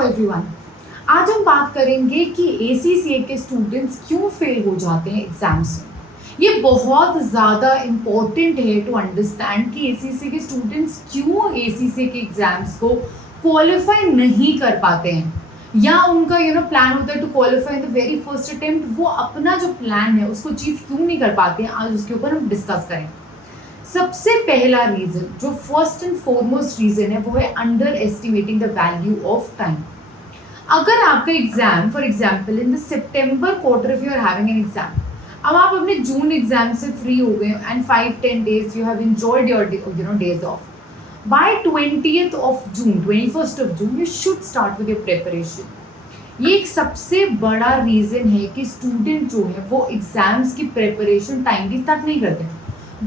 Hello everyone. आज हम बात करेंगे कि एसीसीए के स्टूडेंट्स क्यों फेल हो जाते हैं एग्जाम्स में। ये बहुत ज़्यादा इम्पोर्टेंट है टू अंडरस्टैंड कि एसीसीए के स्टूडेंट्स क्यों एसीसीए के एग्जाम्स को क्वालिफाई नहीं कर पाते हैं, या उनका प्लान होता है to qualify in the very first attempt, वो अपना जो प्लान है उसको अचीव क्यों नहीं कर पाते हैं। आज उसके ऊपर हम डिस्कस करें। सबसे पहला रीजन, जो फर्स्ट एंड फॉरमोस्ट रीजन है, वो है underestimating the value of time. अगर आपका exam for example in the September quarter, if you are having an exam, अब आप अपने जून एग्जाम से फ्री हो गए and 5-10 days you have enjoyed your days off, by 20th of June, 21st of June you should start with your preparation. ये एक सबसे बड़ा रीजन है कि स्टूडेंट जो है वो एग्जाम्स की प्रिपरेशन टाइमली तक नहीं करते।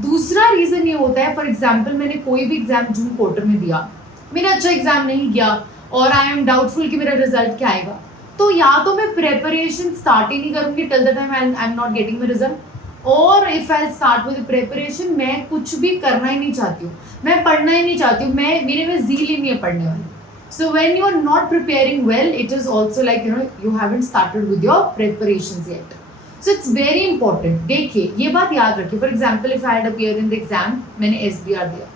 दूसरा रीजन ये होता है, फॉर एग्जाम्पल मैंने कोई भी एग्जाम जून क्वार्टर में दिया, मेरा अच्छा एग्जाम नहीं गया और आई एम डाउटफुल कि मेरा रिजल्ट क्या आएगा, तो या तो मैं प्रिपरेशन स्टार्ट ही नहीं करूंगी till the time I am not getting my result, और if I start with preparation, मैं कुछ भी करना ही नहीं चाहती हूँ, मैं पढ़ना ही नहीं चाहती हूँ, मेरे में ज़ील ही नहीं है पढ़ने वाली। So when you are not preparing well, it is also like you haven't started with your preparations yet. So it's very important. देखिए, ये बात याद रखिए। For example if I had appear in the exam, मैंने SBR दिया,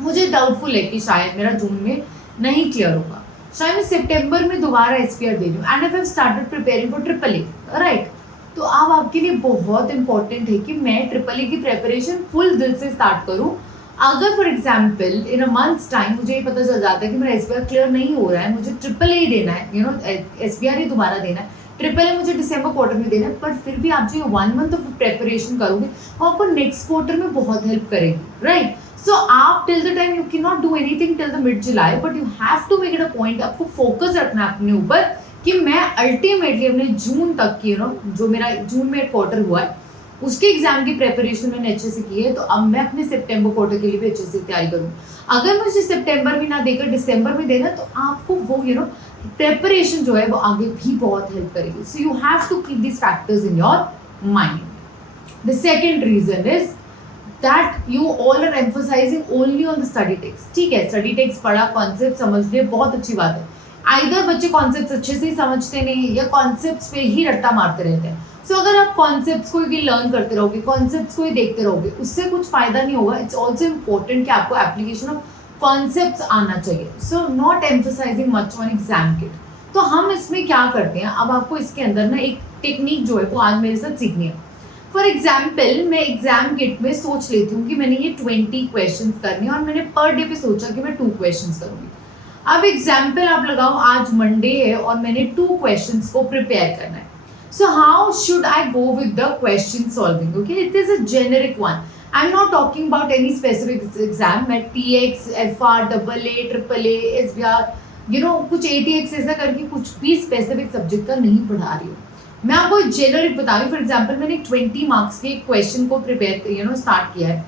मुझे doubtful है कि शायद मेरा जून में नहीं क्लियर होगा, शायद मैं सितंबर में दोबारा SBR दे रही हूँ and I have started preparing for AAA, right. तो अब आपके लिए बहुत इंपॉर्टेंट है कि मैं AAA की प्रिपरेशन फुल दिल से स्टार्ट करूँ। अगर for example in a months time मुझे ये पता चल जाता है कि मेरा SBR क्लियर नहीं हो रहा है, मुझे AAA ही देना है, SBR ही दोबारा देना है, AAA मुझे दिसंबर क्वार्टर में देना है, बट फिर भी आप जो 1 month ऑफ प्रिपरेशन करोगे वो आपको नेक्स्ट क्वार्टर में बहुत हेल्प करेगी, राइट। सो आप till the time you can not do anything till the mid July, but you have to make it a point, आपको फोकस रखना है अपने ऊपर कि मैं अल्टीमेटली अपने जून तक की जो मेरा जून में क्वार्टर हुआ है उसके एग्जाम की प्रिपरेशन मैंने अच्छे से की है, तो अब मैं अपने सितंबर क्वार्टर के लिए भी अच्छे से तैयारी करूँ। अगर मुझे सितंबर में ना देकर दिसंबर में देना, तो आपको वो प्रिपरेशन जो है वो आगे भी बहुत हेल्प करेगी। So you have to keep this factors in your mind. The second reason is that you all are emphasising only on the study text. ठीक है, स्टडी टेक्स्ट पढ़ा, कॉन्सेप्ट समझ लिए, बहुत अच्छी बात है। आइदर बच्चे कॉन्सेप्ट्स अच्छे से ही समझते नहीं या कॉन्सेप्ट्स पे ही रट्टा मारते रहते हैं। सो अगर आप कॉन्सेप्ट्स को ही लर्न करते रहोगे, कॉन्सेप्ट्स को ही देखते रहोगे, उससे कुछ फायदा नहीं होगा। इट्स ऑल्सो इम्पोर्टेंट कि आपको एप्लीकेशन ऑफ कॉन्सेप्ट्स आना चाहिए। So not emphasising much on exam kit. तो हम इसमें क्या करते हैं, अब आपको इसके अंदर ना एक टेक्निक जो है वो आज मेरे साथ सीखनी है। फॉर एग्जाम्पल मैं एग्जाम किट में सोच लेती हूँ कि मैंने ये 20 क्वेश्चन करने हैं और मैंने पर डे पे सोचा कि मैं 2 क्वेश्चन करूँगी। अब एग्जाम्पल आप लगाओ, आज मंडे है और मैंने 2 क्वेश्चन को प्रिपेयर करना है। So how should I go with the question solving? Okay, it is a generic one, I am not talking about any specific exam. मैं TX, FR, AA, AAA, SBR, कुछ ATX ऐसा करके कुछ भी specific subject का नहीं पढ़ा रही हूँ। मैं आपको जेनरिक बता रही हूँ। फॉर एग्जाम्पल मैंने 20 मार्क्स के क्वेश्चन को प्रिपेयर स्टार्ट किया है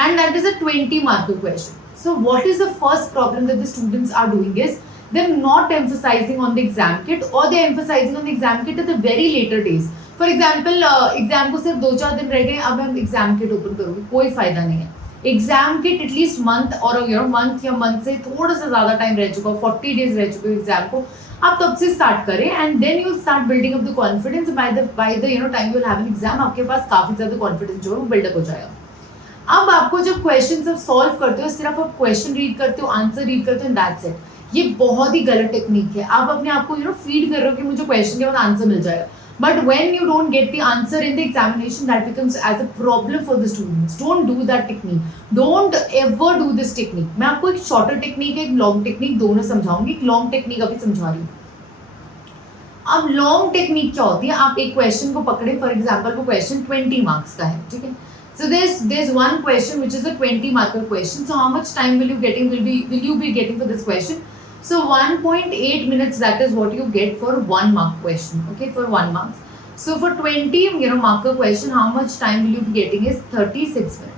and that is a 20 mark question. So what is the first problem that the students are doing is they're not emphasizing on the exam kit, or they're emphasizing on the exam kit at the very later days. For example, exam को सिर्फ 2-4 दिन रह गए, अब मैं exam kit open करूँगी, कोई फायदा नहीं है। एग्जाम किट एटलीस्ट मंथ और मंथ या मंथ से थोड़ा सा ज़्यादा टाइम रह चुका हो, 40 days रह चुके हो एग्जाम को, आप तब से स्टार्ट करें and then you start building up the confidence. By the time you have an exam, आपके पास काफ़ी ज़्यादा कॉन्फिडेंस जो है वो बिल्डअप हो जाएगा। अब आपको जब क्वेश्चन सब सॉल्व करते हो, सिर्फ आप क्वेश्चन रीड करते हो, आंसर रीड करते हो, दैट्स इट, ये बहुत ही गलत टेक्निक है। आप अपने आप को फीड कर रहे हो कि मुझे क्वेश्चन के बाद आंसर मिल जाएगा, but when you don't get the answer in the examination, that becomes as a problem for the students. Don't do that technique, don't ever do this technique. मैं आपको एक शॉर्टर टेक्निक, एक long technique दोनों समझाऊंगी। एक long technique अभी समझा रही हूँ। अब लॉन्ग टेक्निक क्या होती है, आप एक क्वेश्चन को पकड़े, फॉर एग्जाम्पल वो क्वेश्चन 20 मार्क्स का है, ठीक है। So there's one question which is a 20 marker question. So how much time will you be getting for this question? So 1.8 minutes, that is what you get for 1 mark question. Okay, for 1 mark. So for 20 marker question, how much time will you be getting is 36 minutes.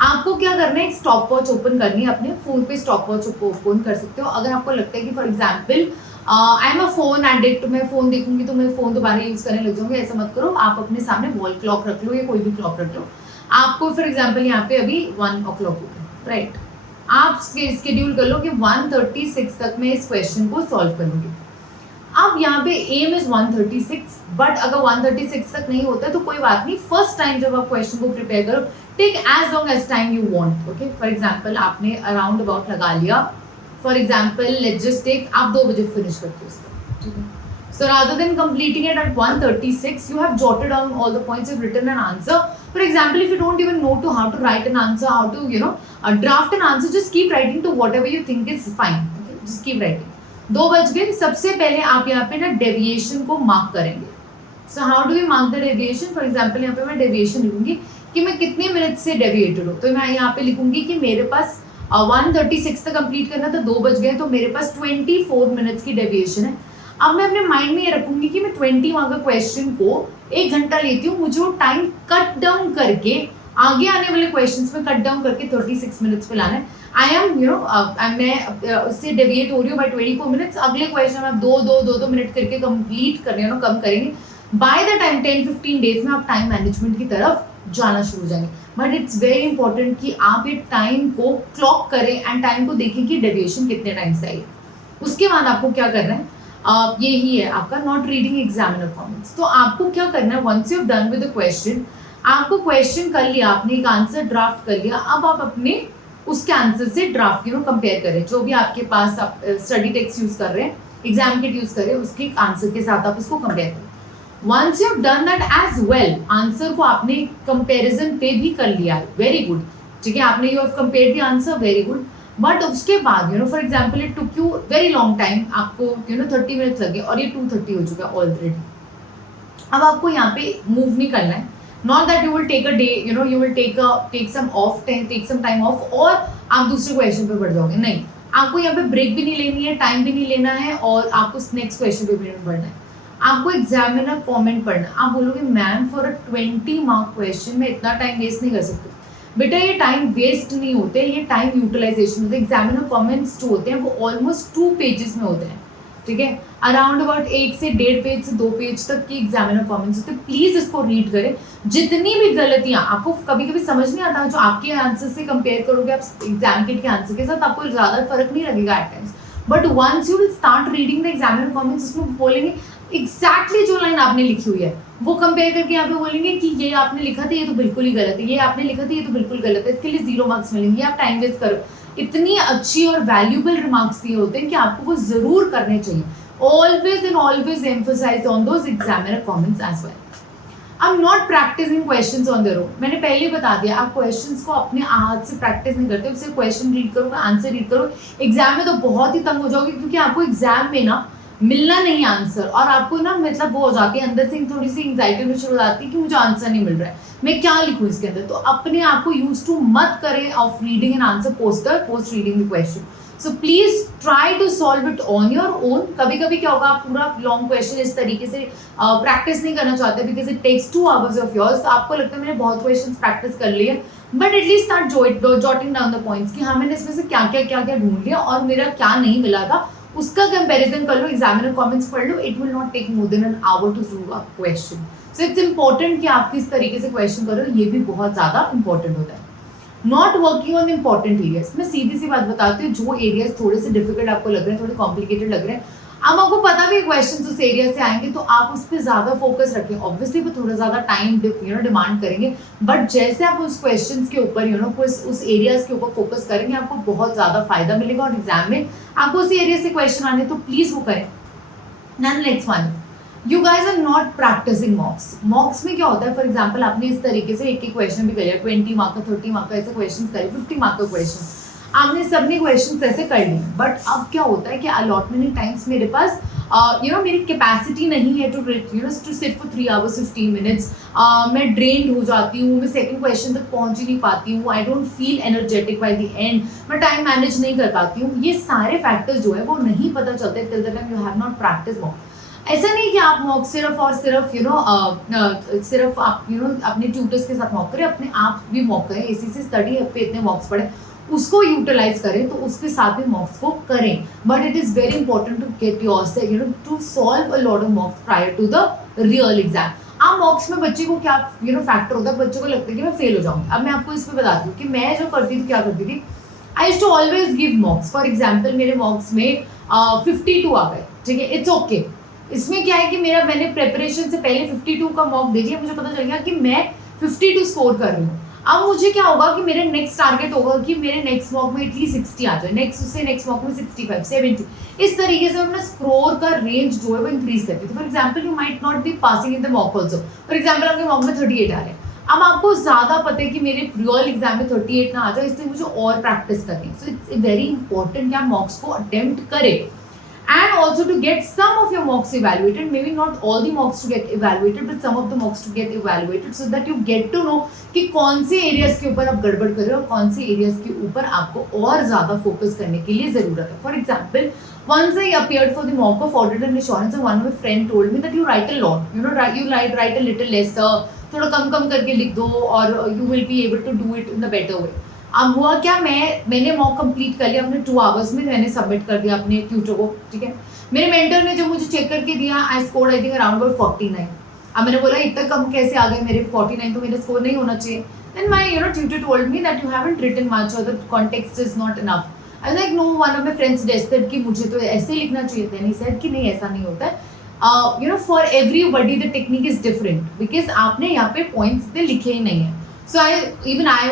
आपको क्या करना है, एक stop watch open करनी है। अपने phone पे stop watch open कर सकते हो। अगर आपको लगता है कि for example I am a phone addict, मैं फोन देखूंगी तो मैं फोन दोबारा यूज करने लग जाऊंगी, ऐसा मत करो। आप अपने सामने वॉल क्लॉक रख लो या कोई भी क्लॉक रख लो। आपको फॉर एग्जाम्पल यहाँ पे अभी 1 o'clock हो गया, राइट। आप स्केड्यूल कर लो कि 1:36 तक मैं इस क्वेश्चन को सॉल्व करूंगी। अब यहाँ पे एम इज 1:36, बट अगर 1:36 तक नहीं होता है तो कोई बात नहीं, फर्स्ट टाइम जब आप क्वेश्चन को प्रिपेयर करो take as long as time you want. Okay, for example आपने अराउंड अबाउट लगा लिया, for example let's just take आप 2 बजे फिनिश करते हो इसको, ठीक है। So rather than completing it at 1:36, you have jotted down all the points, you've written an answer. For example, if you don't even know how to write an answer, how to draft an answer, just keep writing to whatever you think is fine. Okay, just keep writing. 2 बज गए, सबसे पहले आप यहाँ पे ना deviation को mark करेंगे। So how do we mark the deviation? For example, यहाँ पे मैं डेविएशन लिखूंगी कि मैं कितने मिनट से डेविएटेड हूँ, तो मैं यहाँ पे लिखूंगी कि मेरे पास 1:36 तक कंप्लीट करना था, 2 बज गए, तो मेरे पास 24 मिनट्स की डेविएशन है। अब मैं अपने माइंड में ये रखूंगी कि मैं 20 मार्क का क्वेश्चन को 1 घंटा लेती हूँ, मुझे वो टाइम कट डाउन करके आगे आने वाले क्वेश्चंस में कट डाउन करके 36 मिनट्स पे लाना है। आई एम मैं उससे डेविएट हो रही हूँ बाय 24 मिनट्स, अगले क्वेश्चन में आप 2 मिनट करके कंप्लीट कर रहे हो, कम करेंगे। बाय द टाइम 10-15 डेज में आप टाइम मैनेजमेंट की तरफ जाना शुरू हो जाएंगे। बट इट्स वेरी इंपॉर्टेंट कि आप ये टाइम को क्लॉक करें एंड टाइम को देखें कि डेविएशन कितने टाइम से आई। उसके बाद आपको क्या करना है, यही है आपका नॉट रीडिंग एग्जामिनर कमेंट्स। तो आपको क्या करना है, once you have done with the question, आपको क्वेश्चन कर लिया, आपने एक आंसर ड्राफ्ट कर लिया, अब आप अपने उसके आंसर से ड्राफ्ट कंपेयर करें, जो भी आपके पास आप स्टडी टेक्स्ट यूज कर रहे हैं, एग्जाम किट यूज कर रहे हैं, उसके आंसर के साथ आप उसको कंपेयर करें। Once you have done that as well, answer को आपने कंपेरिजन पे भी कर लिया है, वेरी गुड, ठीक है, आपने you have compared the answer, very good. But उसके बाद for example it took you very long time, आपको 30 मिनट लगे और ये 2:30 हो चुका है ऑलरेडी। अब आपको यहाँ पे मूव नहीं करना है, not that you will take a day, you will take some time off और आप दूसरे क्वेश्चन पे बढ़ जाओगे, नहीं, आपको यहाँ पे ब्रेक भी नहीं लेनी है, टाइम भी नहीं लेना है और आपको नेक्स्ट क्वेश्चन पे भी बढ़ना है। आपको एग्जामिनर कॉमेंट पढ़ना, आप बोलोगे ma'am for a 20 mark question में इतना टाइम वेस्ट नहीं कर सकते। बेटा ये टाइम वेस्ट नहीं होते, ये टाइम यूटिलाइजेशन होते हैं। एग्जामिनर कमेंट्स जो होते हैं वो ऑलमोस्ट 2 पेजेस में होते हैं, ठीक है, अराउंड अबाउट 1 से 1.5 पेज से 2 पेज तक की एग्जामिनर कमेंट्स होते हैं। प्लीज इसको रीड करें, जितनी भी गलतियां आपको कभी कभी समझ नहीं आता, जो आपके आंसर से कंपेयर करोगे आप एग्जाम किट के आंसर के साथ, आपको ज्यादा फर्क नहीं लगेगा at times, but once you will start reading the examiner comments, उसमें बोलेंगे एग्जैक्टली जो लाइन आपने लिखी हुई है वो कंपेयर करके यहाँ पे बोलेंगे कि ये आपने लिखा था ये तो बिल्कुल ही गलत है, ये आपने लिखा था ये तो बिल्कुल गलत है, इसके लिए 0 मार्क्स मिलेंगे, आप टाइम वेस्ट करो। इतनी अच्छी और वैल्यूबल रिमार्क्स दिए होते हैं कि आपको वो जरूर करने चाहिए। Always and always emphasise on those examiner comments as well. I am not practising questions on their own, मैंने पहले ही बता दिया, आप क्वेश्चंस को अपने हाथ से प्रैक्टिस नहीं करते, सिर्फ क्वेश्चन रीड करो, आंसर रीड करो। एग्जाम में तो बहुत ही तंग हो जाओगे, क्योंकि आपको एग्जाम में ना मिलना नहीं आंसर, और आपको ना मतलब वो हो जाती है अंदर से थोड़ी सी एंग्जाइटी होनी शुरू हो जाती है कि मुझे आंसर नहीं मिल रहा है, मैं क्या लिखूं इसके अंदर। तो अपने आप को यूज टू मत करें of reading an answer post reading the question. So please try to solve it on your own. कभी कभी क्या होगा, आप पूरा लॉन्ग क्वेश्चन इस तरीके से प्रैक्टिस नहीं करना चाहते because it takes 2 hours of yours, तो आपको लगता है मैंने बहुत क्वेश्चन प्रैक्टिस कर लिए, but at least start jotting down the points कि हाँ मैंने इसमें से क्या क्या ढूंढ लिया और मेरा क्या नहीं मिला था, उसका कंपैरिजन कर लो, एग्जामिनर कमेंट्स पढ़ लो। It will not take more than an hour to do a question. So it's important कि आप किस तरीके से क्वेश्चन करो, ये भी बहुत ज्यादा इंपॉर्टेंट होता है। Not working on important areas, मैं सीधी सी बात बताती हूँ, जो एरियाज थोड़े से डिफिकल्ट आपको लग रहे हैं, थोड़े कॉम्प्लिकेटेड लग रहे हैं, अब आपको पता भी क्वेश्चन उस एरिया से आएंगे, तो आप उस पर ज्यादा फोकस रखें। ऑब्वियसली वो थोड़ा ज्यादा टाइम डिमांड करेंगे, बट जैसे आप उस क्वेश्चन के ऊपर उस एरियाज के ऊपर फोकस करेंगे, आपको बहुत ज्यादा फायदा मिलेगा और एग्जाम में आपको उस एरिया से क्वेश्चन आने, तो प्लीज वो करें। Next one, you guys are not practising mocks. Mocks में क्या होता है, फॉर एग्जाम्पल आपने इस तरीके से एक क्वेश्चन भी कर लिया, 20 मार्क का, 30 मार्क का, ऐसे क्वेश्चन करे, 50 मार्क का क्वेश्चन, आपने सबने क्वेश्चन ऐसे कर लिए, बट अब क्या होता है कि अलॉटमेंट टाइम्स मेरे पास मेरी कैपेसिटी नहीं है to sit for 3 hours 15 minutes, मैं ड्रेन्ड हो जाती हूँ, मैं सेकंड क्वेश्चन तक पहुँच ही नहीं पाती हूँ, I don't feel energetic by the end, मैं टाइम मैनेज नहीं कर पाती हूँ। ये सारे फैक्टर्स जो है वो नहीं पता चलते till the time you have not practice mock. ऐसा नहीं कि आप मॉक सिर्फ और सिर्फ सिर्फ आप अपने ट्यूटर्स के साथ मॉक करें, अपने आप भी मॉक करें, इसी से स्टडी पे इतने मॉक्स पढ़े, उसको यूटिलाइज करें, तो उसके साथ में मॉक्स को करें। But it is very important to get yourself to solve a lot of mocks prior to the real exam. आप मॉक्स में बच्चे को क्या फैक्टर होता है, बच्चों को लगता है कि मैं फेल हो जाऊंगी। अब मैं आपको इस पे बताती हूँ कि मैं जो करती थी, क्या करती थी, I used to always give mocks. For example मेरे मॉक्स में 52 आ गए, ठीक है, इट्स ओके। इसमें क्या है कि मैंने प्रेपरेशन से पहले 52 का मॉक देख लिया, मुझे पता चल गया कि मैं 52 स्कोर कर रही हूँ। अब मुझे क्या होगा कि मेरे नेक्स्ट टारगेट होगा कि मेरे नेक्स्ट मॉक में एटलीस्ट 60 आ जाए, नेक्स्ट मॉक में 65, 70। इस तरीके से अपना स्कोर का रेंज जो है वो इंक्रीज करती है। For example you might not be passing in the mock also. For example आपके मॉक में 38 आ रहे हैं, अब आपको ज्यादा पता है कि मेरे रियल एग्जाम में 38 ना आ जाए, इसलिए मुझे और प्रैक्टिस करनी है। सो इट्स वेरी इंपॉर्टेंट कि आप मॉक्स को अटेम्प्ट करें, and also to get some of your mocks evaluated, maybe not all the mocks to get evaluated but some of the mocks to get evaluated, so that you get to know कि कौन से areas के ऊपर आप गड़बड़ कर रहे हो और कौन से एरियाज के ऊपर आपको और ज्यादा फोकस करने के लिए जरूरत है। For example once I appeared for the mock of audit and assurance and one of my friend told me that you write a lot, you know, you write a little lesser, थोड़ा कम करके लिख दो और you will be able to do it in a better way। अब हुआ क्या, मैंने mock complete कर लिया अपने 2 आवर्स में, मैंने सबमिट कर दिया अपने ट्यूटर को, ठीक है। मेरे मेंटर ने जो मुझे चेक करके दिया, I scored I think around 49। अब मैंने बोला इतना कम कैसे आ गए मेरे 49, तो मेरा स्कोर नहीं होना चाहिए। Then my tutor told me that you haven't written much और the context is not enough. I like no, one of my friends suggested कि मुझे तो ऐसे ही लिखना चाहिए। देन ही सेड कि नहीं, ऐसा नहीं होता है। For everybody the technique is different, because आपने यहाँ पे पॉइंट्स लिखे ही नहीं है। So I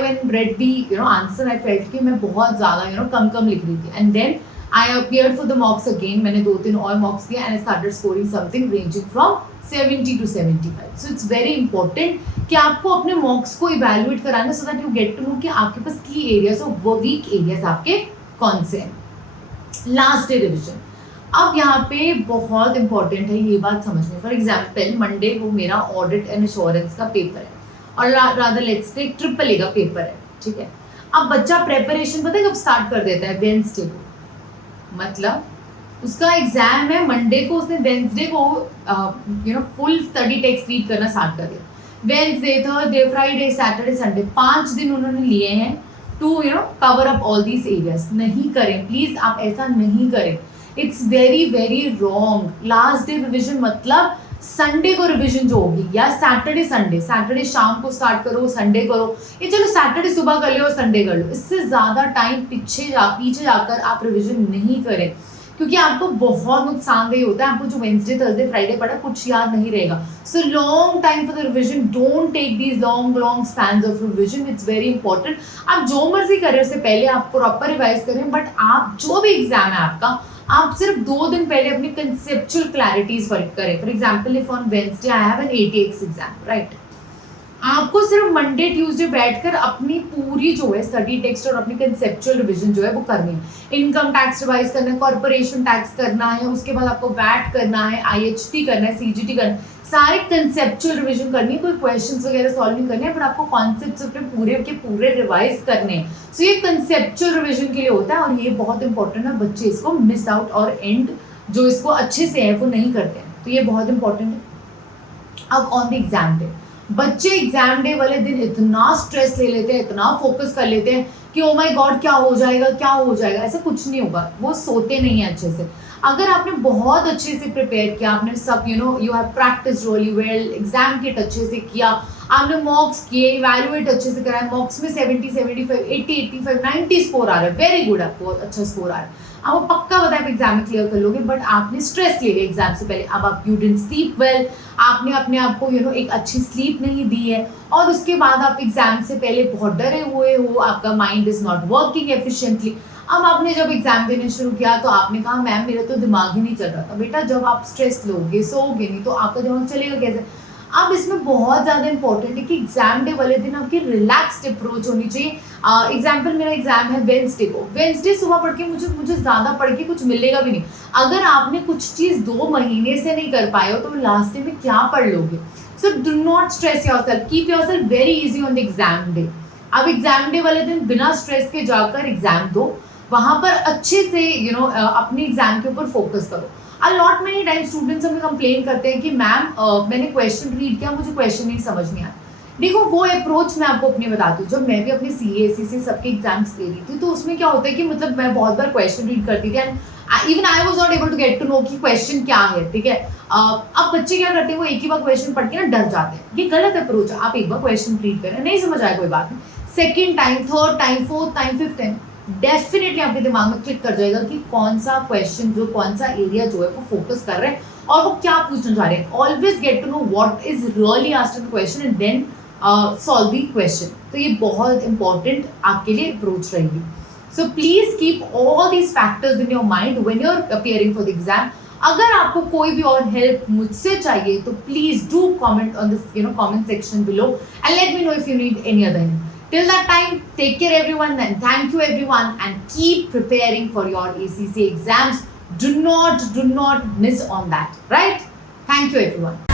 when read the answer, I felt कि मैं बहुत ज़्यादा कम लिख रही थी। And then I appeared for the mocks again, मैंने 2-3 और mocks किया and I started scoring something ranging from 70 to 75. So it's very important कि आपको अपने mocks को evaluate कराना, so that you get to know कि आपके पास key areas और weak areas आपके कौन से हैं। Last day revision, अब यहाँ पे बहुत इंपॉर्टेंट है ये बात समझनी। फॉर एग्जाम्पल मंडे को मेरा ऑडिट एंड एश्योरेंस का पेपर है और rather let's take triple A का पेपर है, ठीक है। अब बच्चा प्रेपरेशन पता है कब स्टार्ट कर देता है? वेंसडे को। मतलब उसका एग्जाम है मंडे को, उसने वेंसडे को फुल स्टडी टेक्स्ट रीड करना स्टार्ट कर दिया। Wednesday, Thursday, Friday, Saturday, Sunday, 5 दिन उन्होंने लिए हैं to cover up all these areas. नहीं करें प्लीज, आप ऐसा नहीं करें, it's very very wrong. Last day revision मतलब संडे को रिवीजन जो होगी, या सैटरडे शाम को स्टार्ट करो, संडे करो, ये चलो सैटरडे सुबह कर लो और संडे कर लो। इससे ज़्यादा टाइम पीछे जाकर आप रिवीजन नहीं करें, क्योंकि आपको बहुत नुकसानदेह होता है। आपको जो वेंसडे, थर्सडे, फ्राइडे पढ़ा कुछ याद नहीं रहेगा। So long time for the revision, don't take these long spans of revision, it's very important. आप जो मर्जी करें उससे पहले आप प्रॉपर रिवाइज करें, बट आप जो भी एग्जाम है आपका, आप सिर्फ 2 दिन पहले अपनी कंसेप्चुअल क्लैरिटीज वर्क करें। For example if on Wednesday I have an ATX exam, right, आपको सिर्फ मंडे ट्यूसडे बैठकर अपनी पूरी जो है स्टडी टेक्स्ट और अपनी कंसेप्चुअल रिवीजन जो है वो करनी है। इनकम टैक्स रिवाइज करना है, कॉर्पोरेशन टैक्स करना है, उसके बाद आपको वैट करना है, IHT करना है, CGT करना है, सारे कंसेप्चुअल रिवीजन करनी है। कोई क्वेश्चंस वगैरह सॉल्व नहीं करने हैं, पर आपको कॉन्सेप्ट्स अपने पूरे के पूरे रिवाइज करने हैं। सो ये कंसेप्चुअल रिवीजन के लिए होता है और ये बहुत इंपॉर्टेंट है। बच्चे इसको मिस आउट और एंड जो इसको अच्छे से है वो नहीं करते हैं, तो ये बहुत इंपॉर्टेंट है। अब ऑन द एग्जाम डे, बच्चे एग्जाम डे वाले दिन इतना स्ट्रेस ले लेते हैं, इतना फोकस कर लेते हैं कि ओ माय गॉड क्या हो जाएगा। ऐसा कुछ नहीं होगा, वो सोते नहीं है अच्छे से। अगर आपने बहुत अच्छे से प्रिपेयर किया, आपने सब you have practice really well, exam kit अच्छे से किया, आपने मॉक्स किए, इवैल्यूएट अच्छे से कराया, मॉक्स में 70, 75, 80, 85, 90 स्कोर आ रहा है, वेरी गुड, आपको अच्छा स्कोर आ रहा है, आपको पक्का पता है आप एग्जाम में क्लियर कर लोगे। बट आपने स्ट्रेस ले लिया एग्जाम से पहले, अब आप यू डिडंट स्लीप वेल, आपने अपने आप को एक अच्छी स्लीप नहीं दी है, और उसके बाद आप एग्जाम से पहले बहुत डरे हुए हो, आपका mind is not working efficiently. अब आपने जब एग्जाम देने शुरू किया तो आपने कहा मैम मेरा तो दिमाग ही नहीं चल रहा था। बेटा जब आप स्ट्रेस लोगे, सोओगे नहीं, तो आपका दिमाग चलेगा कैसे? अब इसमें बहुत ज़्यादा इंपॉर्टेंट है कि एग्जाम डे वाले दिन आपकी रिलैक्स्ड अप्रोच होनी चाहिए। एग्जाम्पल मेरा एग्जाम है वेंसडे को, वेंसडे सुबह पढ़ के मुझे ज़्यादा पढ़ के कुछ मिलेगा भी नहीं। अगर आपने कुछ चीज़ 2 महीने से नहीं कर पाए हो तो लास्ट डे में क्या पढ़ लोगे? So do not stress yourself, keep yourself very easy on the exam day. अब एग्जाम डे वाले दिन बिना स्ट्रेस के जाकर एग्जाम दो, वहाँ पर अच्छे से अपने एग्जाम के ऊपर फोकस करो। A lot many times students हमें कंप्लेन करते हैं कि मैम मैंने क्वेश्चन रीड किया, मुझे क्वेश्चन नहीं समझ में आया। देखो वो अप्रोच मैं आपको अपनी बताती हूँ। जब मैं भी अपने CA SEC सबके एग्जाम्स दे रही थी तो उसमें क्या होता है कि मतलब मैं बहुत बार क्वेश्चन रीड करती थी and even I was not able to get to know कि क्वेश्चन क्या है, ठीक है। अब बच्चे क्या करते हैं, वो एक ही बार क्वेश्चन पढ़ के ना डर जाते हैं। ये गलत अप्रोच है। आप एक बार क्वेश्चन रीड करें, नहीं समझ आया कोई बात नहीं, second time, third time, fourth time, fifth time definitely आपके दिमाग में क्लिक कर जाएगा कि कौन सा क्वेश्चन जो कौन सा एरिया जो है वो फोकस कर रहे हैं और वो क्या पूछना चाह रहे हैं. Always get to know what is really asked the question and then solve the question. तो ये बहुत इंपॉर्टेंट आपके लिए अप्रोच रहेगी. So please keep all these factors in your mind when you are appearing for the exam. अगर आपको कोई भी और हेल्प मुझसे चाहिए तो please do comment on this comment section below and let me know if you need any other help. Till that time, take care everyone and thank you everyone and keep preparing for your ACCA exams. Do not miss on that, right? Thank you everyone.